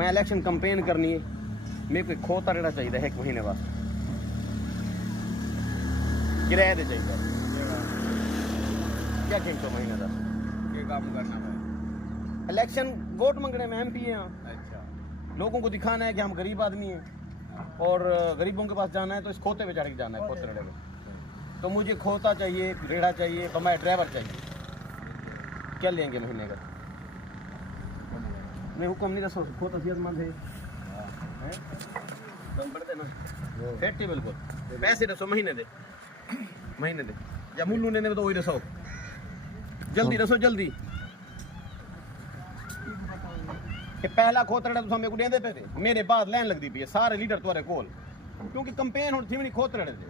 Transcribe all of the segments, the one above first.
मैं election campaign करनी है, मेरे को खोता रेड़ा चाहिए 1 महीने वास्ते, किराया दे चाहिए। क्या कहते हो महीने का काम करना है? इलेक्शन वोट मंगने में MP हैं। अच्छा, लोगों को दिखाना है कि हम गरीब आदमी हैं और गरीबों के पास जाना है तो इस खोते पे चढ़ के जाना है, खोते रेड़े पे। तो मुझे खोता चाहिए, रेड़ा चाहिए, बम्बई ड्राइवर चाहिए। क्या लेंगे महीने का? नहीं हुक्म नहीं दसो, खोता सेहतमंद है दम बढ़ते ना फेटी बिल्कुल। पैसे दसो महीने दे या मुल्लू ने तो वही दसो, जल्दी दसो जल्दी। कि पहला खोतरड़ा तुम मेरे को देंदे पे थे, मेरे बाद लाइन लगती पई है सारे लीडर तुम्हारे कोल, क्योंकि कंपेन होनी थी नहीं खोतरड़े से।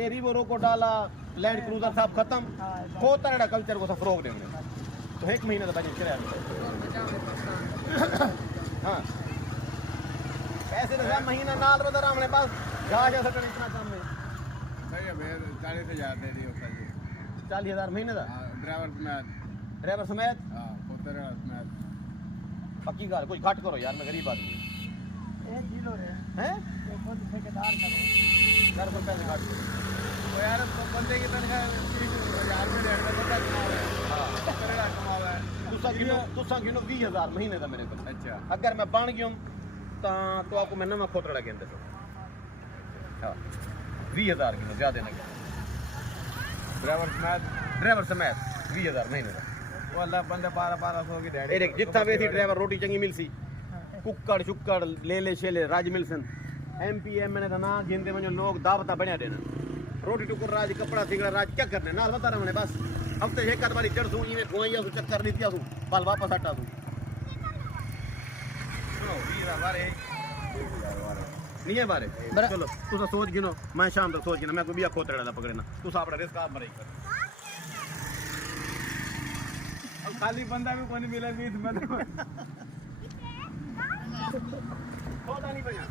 ये रिवो रोको डाला, लैंड क्रूजर साहब खत्म, खोतरड़ा कल्चर को फरोग देंगे। तो 1 महीने का बजट किराया हाँ पैसे तो महीना नाल बता रहा हमारे पास जा सकते इतना काम में। सही है भैया, 40,000 दे दियो सर जी। 40,000 महीने का ड्राइवर समेत। हाँ, पुत्र समेत। पक्की गाल कुछ घट करो यार, मैं गरीब आदमी हैं। घर को पैसे घट तो यार बंदे की तनख्वाह 30,000 में 1.5 बंदा कमावे। हाँ करेगा कमावे। तुसा गिनो 20,000 महीने का मेरे को। अच्छा, अगर मैं बन गया तो आपको मैं नवा खोतड़ा कहते सो। हाँ 20,000 किलो ज्यादा ना ड्राइवर समेत 20,000 महीने का। वो अल्लाह बंदे 1200 की दिहाड़ी। एक जितना वे थी ड्राइवर रोटी चंगी मिल सी, कुक्कड़ शुक्कड़ ले शेले राज मिलसन। MP MNA का ना गिनते में जो लोग दावता बढ़िया देना, रोटी टुकुर राज कपड़ा सिगड़ा राज क्या करने ना बता रहा मैंने। बस हफ्ते एक आध बारी चढ़ सूँ में गोइया सू चक्कर नीति आसूँ पल वापस हटा दूँ नहीं है बारे। चलो तुसा सोच गिनो, मैं शाम तक सोच गिना, मैं कोई भी खोतड़ा दा पकड़ना, तुसा अपना रिस्क आप मरे कर। अब खाली बंदा भी कोई नहीं मिला 20 में खोता नहीं भैया।